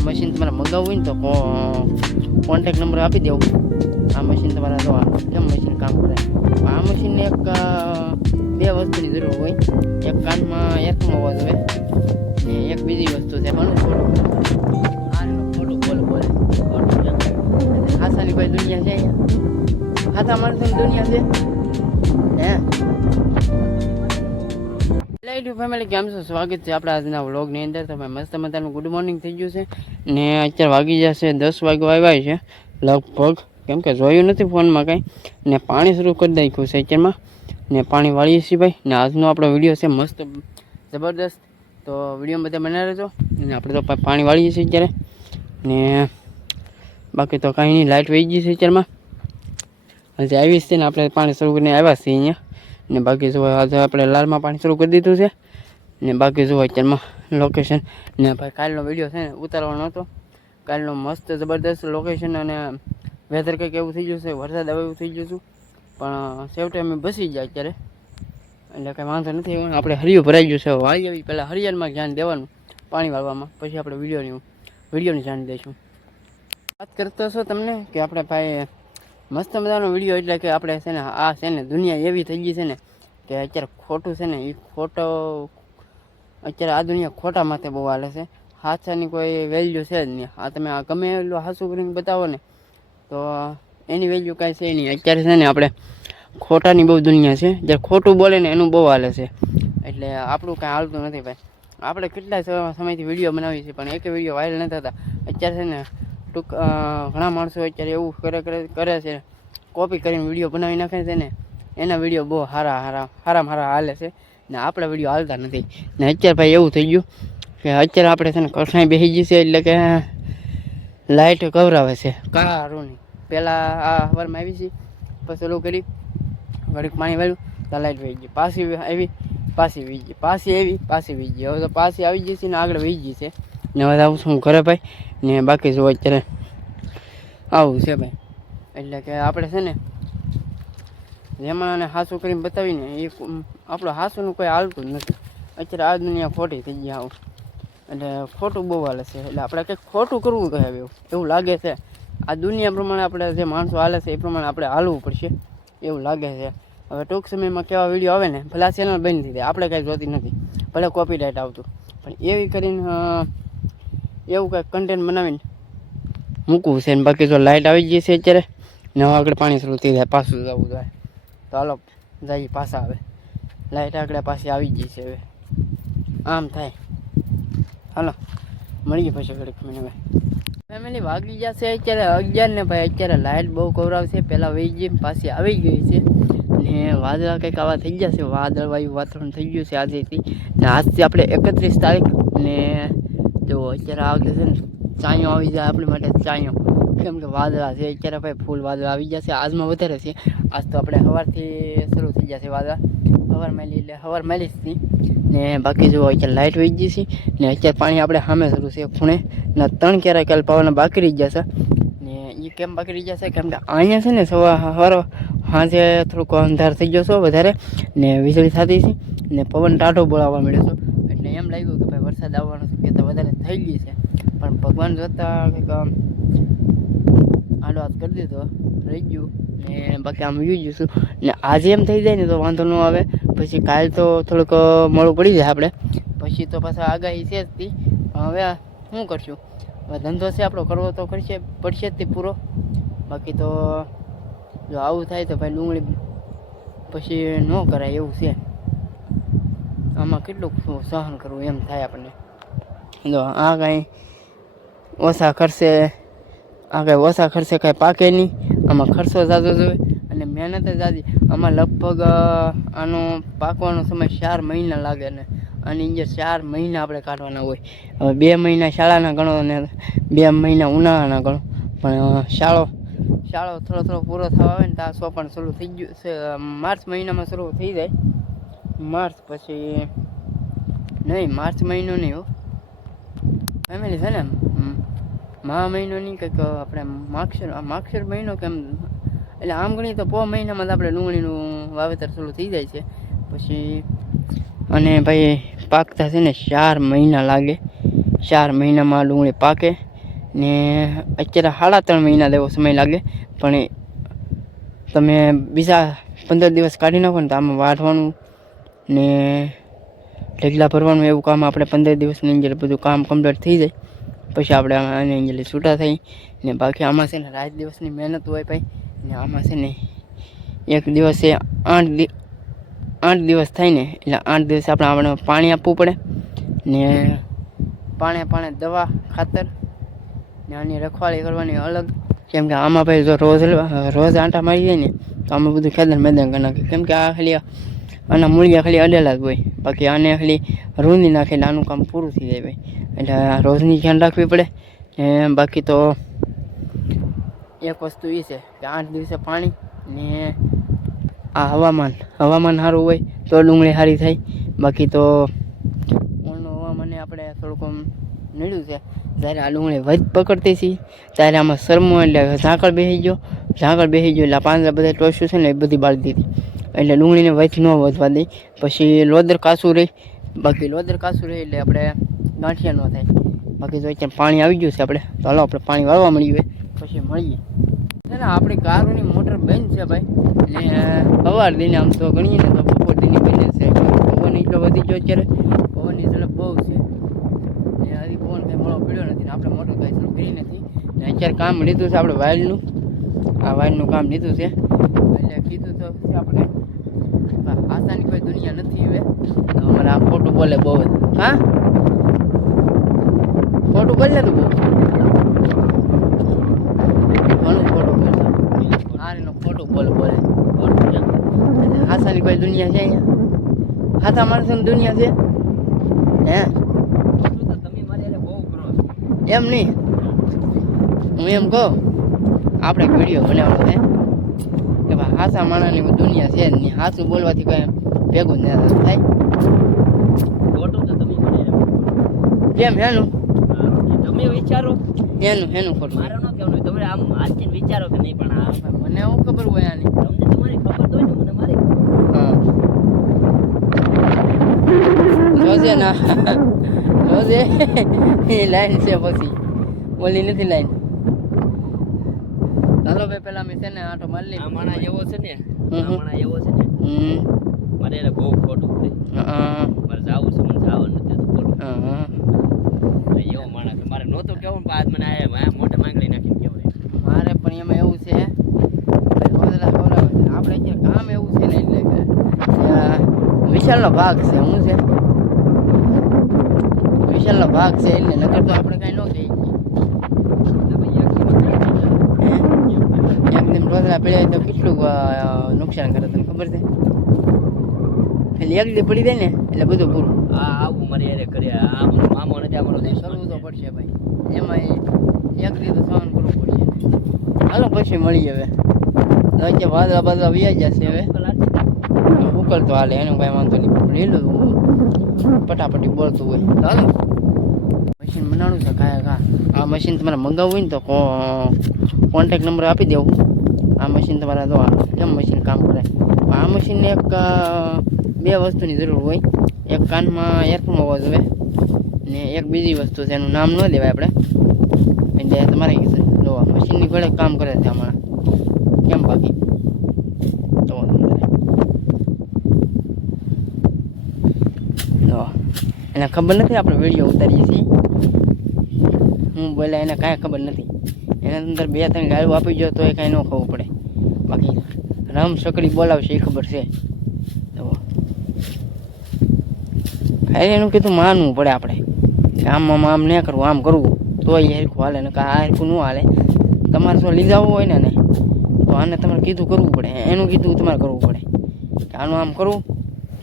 આ મશીન તમારે મંગાવવું હોય ને તો કોન્ટેક નંબર આપી દેવું. આ મશીન તમારે જો કેમ મશીન કામ કરે. આ મશીનને એક બે વસ્તુની જરૂર હોય. એક કાનમાં એકનો અવાજ હોય ને એક બીજી વસ્તુ છે ઘણું ખોટું બોલે હાસાની કોઈ દુનિયા છે અહીંયા? હાસા માણસોની દુનિયા છે હે? યુટ્યુબ ફેમિલી કેમ છો? સ્વાગત છે આપણા આજના વ્લોગની અંદર. તમે મસ્ત મજાનું ગુડ મોર્નિંગ થઈ ગયું છે ને અત્યારે વાગી જશે 10 વાગ્યા આવ્યા છે લગભગ, કેમ કે જોયું નથી ફોનમાં કાંઈ. ને પાણી શરૂ કરી નાખ્યું છે અત્યારમાં ને પાણી વાળીએ છીએ ભાઈ. ને આજનો આપણો વિડીયો છે મસ્ત જબરદસ્ત, તો વિડીયો બધા બનાવી રહેજો. અને આપણે તો પાણી વાળીએ છીએ અત્યારે ને બાકી તો કાંઈ નહીં. લાઇટ વહી ગઈ છે અત્યારમાં, હજી આવીશ છે ને આપણે પાણી શરૂ કરીને આવ્યા છીએ અહીંયા. ને બાકી જો આજે આપણે લાલમાં પાણી શરૂ કરી દીધું છે ને બાકી જો અત્યારમાં લોકેશન ને ભાઈ કાલનો વિડીયો છે ને ઉતારવાનો હતો. કાલનો મસ્ત જબરદસ્ત લોકેશન અને વેધર કંઈક એવું થઈ ગયું છે, વરસાદ આવે એવું થઈ ગયું છું, પણ છેવટે અમે બસી જાય અત્યારે એટલે કંઈ વાંધો નથી. આપણે હરિયું ભરાઈ ગયું છે, વાળી આવી પહેલાં હરિયાળમાં ધ્યાન દેવાનું પાણી વાળવામાં, પછી આપણે વિડીયોની ધ્યાન દઈશું. વાત કરતો છો તમને કે આપણે ભાઈ મસ્ત મજાનો વિડીયો, એટલે કે આપણે છે ને આ છે ને દુનિયા એવી થઈ ગઈ છે ને કે અત્યારે ખોટું છે ને એ ખોટો અત્યારે આ દુનિયા ખોટા માથે બહુ હાલે છે. હાચાની કોઈ વેલ્યુ છે જ નહીં. આ તમે આ ગમે એટલું હાસું કરીને બતાવો ને તો એની વેલ્યુ કાંઈ છે નહીં. અત્યારે છે ને આપણે ખોટાની બહુ દુનિયા છે. જ્યારે ખોટું બોલે ને એનું બહુ હાલે છે, એટલે આપણું કાંઈ હાલતું નથી ભાઈ. આપણે કેટલા સમયથી વિડીયો બનાવીએ છીએ પણ એક વિડીયો વાયરલ નથી થતા. અત્યારે છે ને ઘણા માણસો અત્યારે એવું કરે છે, કોપી કરીને વિડીયો બનાવી નાખે છે ને એના વિડીયો બહુ સારામાં હાલે છે ને આપણા વિડીયો હાલતા નથી. ને અત્યારે ભાઈ એવું થઈ ગયું કે અત્યારે આપણે છે ને કઠણાઈ બેસી ગઈ છે, એટલે કે લાઇટ કવરાવે છે કાળાની. પહેલાં આ સવારમાં આવી છે, પછી ઓલું કરી ઘડીક પાણી વાળ્યું તો લાઇટ વહી ગઈ, પાછી આવી પાછી વી ગઈ, પાછી આવી પાછી વી ગઈ. હવે તો પાછી આવી ગઈ છે ને આગળ વહી ગઈ છે ને હવે આવું છું ઘરે ભાઈ. ને બાકી જો અત્યારે આવું છે ભાઈ, એટલે કે આપણે છે ને જેમાં હાસું કરીને બતાવીને એ આપણું હાસુનું કોઈ હાલતું જ નથી. અત્યારે આ દુનિયા ખોટી થઈ ગઈ આવું, એટલે ખોટું બહુ હાલે છે. એટલે આપણે કંઈક ખોટું કરવું કહે એવું લાગે છે. આ દુનિયા પ્રમાણે આપણે જે માણસો હાલે છે એ પ્રમાણે આપણે હાલવું પડશે એવું લાગે છે. હવે ટૂંક સમયમાં કેવા વિડીયો આવે ને ભલે આ ચેનલ બંધ થઈ જાય, આપણે કાંઈ જોતી નથી, ભલે કોપીરાઇટ આવતું, પણ એવી કરીને એવું કંઈક કન્ટેન્ટ બનાવીને મૂકવું છે. ને બાકી જો લાઇટ આવી ગઈ છે અત્યારે ને હવે આગળ પાણી શરૂ થઈ જાય, પાછું જવું જોઈએ તો હાલો જઈએ પાછા. આવે લાઇટ આગળ પાછી આવી ગઈ છે, હવે આમ થાય. હાલો મળીએ પછી ઘડીક મને ભાઈ. ફેમિલી વાગી જશે અત્યારે 11 ને ભાઈ. અત્યારે લાઇટ બહુ કવરાવશે, પહેલાં વહી ગઈ પાછી આવી ગઈ છે ને વાદળા કંઈક આવા થઈ ગયા છે, વાદળવાયું વાતાવરણ થઈ ગયું છે આજથી. ને આજથી આપણે 31 તારીખ ને જો અત્યારે આગળ છે ને ચાયો આવી જાય આપણી માટે, ચાયો, કેમ કે વાદળા છે અત્યારે ભાઈ ફૂલ વાદળા આવી જશે. આજમાં વધારે છે, આજ તો આપણે સવારથી શરૂ થઈ જશે વાદળા, સવાર માલી એટલે સવાર માલી જ હતી. ને બાકી જો અત્યારે લાઇટ વહી ગઈ છે ને અત્યારે પાણી આપણે સામે શરૂ છે ખૂણે ને 3 ક્યારેક કાલ પાવાના બાકી રહી જશે. ને એ કેમ બાકી રહી જશે કેમ કે અહીંયા છે ને સવારે સાંજે થોડુંક અંધાર થઈ જશો વધારે ને વીજળી થતી છે ને પવન ટાઢો બોલાવવા મળ્યો છો, એટલે એમ લાગ્યું કે ભાઈ વરસાદ આવવાની શક્યતા વધારે થઈ ગઈ છે. પણ ભગવાન જોતા કંઈક આડો હાથ કરી દીધો, રહી ગયું ને બાકી આમ યુ જઈશું. ને આજે એમ થઈ જાય ને તો વાંધો ન આવે, પછી કાલ તો થોડુંક મોડું પડી જાય આપણે, પછી તો પાછા આગાહી છે જ હતી. હવે શું કરશું, હવે ધંધો છે આપણો કરવો તો પડશે જ તે પૂરો. બાકી તો જો આવું થાય તો ભાઈ ડુંગળી પછી ન કરાય એવું છે. આમાં કેટલું સહન કરવું એમ થાય આપણને. જો આ કાંઈ ઓછા ખર્ચે કાંઈ પાકે નહીં, આમાં ખર્ચો ઝાઝો જોઈએ અને મહેનત ઝાઝી. આમાં લગભગ આનો પાકવાનો સમય 4 મહિના લાગે ને આની અંદર 4 મહિના આપણે કાઢવાના હોય. હવે 2 મહિના શાળાના ગણો અને 2 મહિના ઉનાળાના ગણો, પણ શાળો થોડો પૂરો થવા આવે ને ત્યાં સોપણ શરૂ થઈ ગયું છે. માર્ચ મહિનામાં શરૂ થઈ જાય, માર્ચ પછી નહીં, માર્ચ મહિનો નહીં હો ફેમિલી છે ને, મહિનો નહીં કંઈક આપણે માક્ષર મહિનો કેમ, એટલે આમ ગણીએ તો પો મહિનામાં જ આપણે ડુંગળીનું વાવેતર શરૂ થઈ જાય છે. પછી અને ભાઈ પાકતા છે ને 4 મહિના લાગે, 4 મહિનામાં ડુંગળી પાકે ને અત્યારે 3.5 મહિના જેવો સમય લાગે, પણ તમે બીજા 15 દિવસ કાઢી નાખો ને તો આમાં વાઢવાનું ને ઢગલા ભરવાનું એવું કામ આપણે 15 દિવસની અંદર બધું કામ કમ્પ્લીટ થઈ જાય. પછી આપણે આની અંદર છૂટા થઈ ને બાકી આમાં છે ને રાત દિવસની મહેનત હોય ભાઈ. ને આમાં છે ને એક દિવસે 8 દિવસ થાય ને એટલે 8 દિવસે આપણે પાણી આપવું પડે ને પાણે દવા ખાતર ને આની રખવાળી કરવાની અલગ. કેમ કે આમાં ભાઈ જો રોજ આંટા મારી જાય ને તો આમાં બધું ખેતર મેદાન કરી નાખે. કેમ કે આ ખાલી આના મૂળિયા ખાલી અડેલા જ હોય, બાકી આને ખાલી રૂંદી નાખે એટલે આનું કામ પૂરું થઈ જાય ભાઈ. એટલે રોજની ધ્યાન રાખવી પડે. બાકી તો એક વસ્તુ એ છે કે 8 દિવસે પાણી ને આ હવામાન સારું હોય તો ડુંગળી સારી થાય. બાકી તો ઓળનું હવામાને આપણે થોડુંક આમ નડ્યું છે. જ્યારે આ ડુંગળી વધ પકડતી હતી ત્યારે આમાં શરમો એટલે ઝાકળ બેસી ગયો એટલે પાંદડા બધા ટોસ્યું છે ને એ બધી બાળી દીધી. એટલે ડુંગળીને વધ ન વધવા દઈ. પછી લોદર કાચું રહી એટલે આપણે ગાંઠિયા ન થાય. બાકી તો અત્યારે પાણી આવી ગયું છે આપણે તો હાલો આપણે પાણી વાળવા મળીએ પછી મળીએ. છે ને આપણી કારોની મોટર બંધ છે ભાઈ. ને સવાર દિને આમ તો ગણીએ ને તો બપોર દિને બંધ છે. પવન એટલો વધી ગયો અત્યારે, પવનની ઝડપ બહુ છે ને હજી પવન કંઈ મળો પીડ્યો નથી ને આપણે મોટર કાંઈ શરૂ કરી નથી. ને અત્યારે કામ લીધું છે આપણે વાયરનું કામ લીધું છે. એટલે કીધું તો છે આપણે આસાની કોઈ દુનિયા નથી હવે. અમારે આ ખોટું બોલે બહુ જ. હા ખોટું બોલે ને તું બહુ ઘણું ખોટું બોલે. આનો ખોટું બોલે આસાની કોઈ દુનિયા છે અહીંયા? હાથા માણસોની દુનિયા છે હે? એમ નહીં, હું એમ કહું આપણે વિડીયો બનાવવાનો છે કે ભાઈ હાસા માણસની દુનિયા છે જ નહીં. હાસું બોલવાથી કઈ ભેગું જ ના થાય. ખોટું તો તમે કેમ હેનું તમે વિચારો હેનું ખોટું મારે ન કહેવાનું. તમે આમ આજથી વિચારો કે નહીં, પણ મને શું ખબર હોય આની? તમને તમારી ખબર તો હોય ને, મને મારી. હા જોજે ના જોજે એ લાઈન છે પછી બોલી નથી લાઈન. ચાલો ભાઈ પેલા મેં છે ને આટો મારી લઈ. માણા એવો છે ને મારે એને બહુ ખોટું પડે. મારે જાવું છે, મને જવા નથી બોલો. એવો માણસ મારે નહોતું કેવું પણ આજ મને આ મોટે માંગણી નાખીને કેવું મારે. પણ એમાં એવું છે રોજલા ખવડાવે છે આપણે અત્યારે કામ એવું છે ને એટલે કે વિશાલનો ભાગ છે. શું છે વિશાલનો ભાગ છે એટલે નકર તો આપણે કાંઈ ન કહીએ. એકદમ રોજલા પડ્યા તો કેટલું નુકસાન કરે તને ખબર છે? ખાલી એક દી પડી જાય ને એટલે બધું પૂરું. હા આવું મારે યારે કર્યા. આ મામો નથી, અમારો કરવું તો પડશે ભાઈ. એમાં એક દી તો સહન કરવું પડશે. હાલો પછી મળી હવે. અત્યારે વાદળા વ્યાજ જશે હવે. ઉકળતો હાલે એનું કાંઈ વાંધો નહીં. લીલું પટાપટી બોલતું હોય. ચાલો મશીન બનાવવું છે કાંઈ. આ મશીન તમારે મંગાવવું હોય ને તો કોન્ટેક નંબર આપી દેવું. આ મશીન તમારે તો કેમ મશીન કામ કરે. આ મશીનને એક 2 વસ્તુની જરૂર હોય. એક કાનમાં એરફોન હોવો જોઈએ ને એક બીજી વસ્તુ છે એનું નામ ન દેવાય આપણે. એટલે તમારે જો મશીનની ઘોડે કામ કરે છે હમણાં કેમ. બાકી તો એને ખબર નથી આપણે વિડીયો ઉતારીએ છીએ. હું બોલ્યા એને કાંઈ ખબર નથી. એના અંદર 2-3 ગાળું આપી ગયો તો એ કાંઈ ન ખબર પડે. બાકી રામ સકડી બોલાવશે એ ખબર છે. તો ખાલી એનું કીધું માનવું પડે આપણે કે આમ ન કરવું, આમ કરવું તો એ હરખું હાલે. ને આ હરખું ન હાલે. તમારે શું લીધા હોય ને નહીં તો આને તમારે કીધું કરવું પડે. એનું કીધું તમારે કરવું પડે કે આનું આમ કરવું.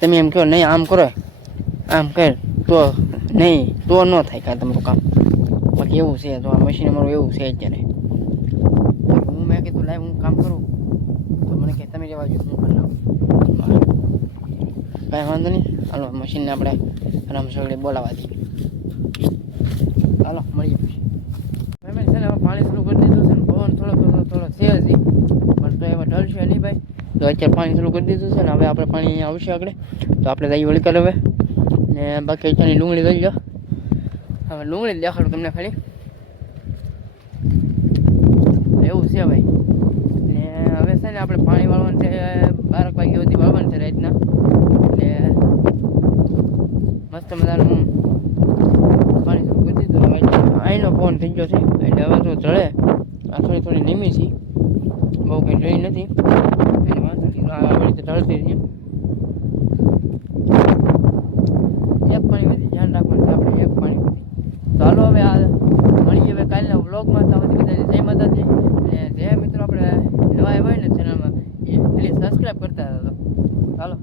તમે એમ કહો નહીં આમ કરો, આમ કર તો નહીં તો ન થાય કાંઈ તમારું કામ. બાકી એવું છે તો આ મશીન અમારું એવું છે અત્યારે. હું મેં કીધું લાઈવ હું કામ કરું તો મને કહે તમે જવા જો હું કરી નાખું. કાંઈ વાંધો નહીં. હાલો મશીનને આપણે રમસગડી બોલાવવા દઈએ. હાલો મળીએ પછી. મેં છે ને હવે પાણી શરૂ કરી દીધું છે ને પવન થોડો છે હજી પણ તો એમાં ઢળશે નહીં ભાઈ. તો અત્યારે પાણી શરૂ કરી દીધું છે ને હવે આપણે પાણી અહીંયા આવશે આગળ તો આપણે દહીં વળી કરે હવે. ને બાકી અત્યારની ડુંગળી લઈ લો. હવે ડુંગળી દેખાડું તમને ખાલી. એવું છે ભાઈ. ને હવે છે ને આપણે પાણી વાળવાનું છે 12 વાગ્યા સુધી વાળવાનું છે રાતના. એટલે મસ્ત મજાનું પાણી શરૂ કરી દીધું. હવે અહીંનો ફોન થઈ ગયો છે એટલે હવે તો જળે આ થોડી નીમી છે, બહુ કંઈ જોઈ નથી એને વાંધો નહીં, આવી રીતે ઢળતી છે. એક પાણી બધી ધ્યાન રાખવાનું છે આપણે, એક પાણી બધી. તો હાલો હવે આ મળીએ હવે કાલના વ્લોગમાં. તો બધી બધાને જય માતાજી. અને જે મિત્રો આપણે નવા હોય ને ચેનલમાં એ ખાલી સબસ્ક્રાઈબ કરતા હતા. તો ચાલો.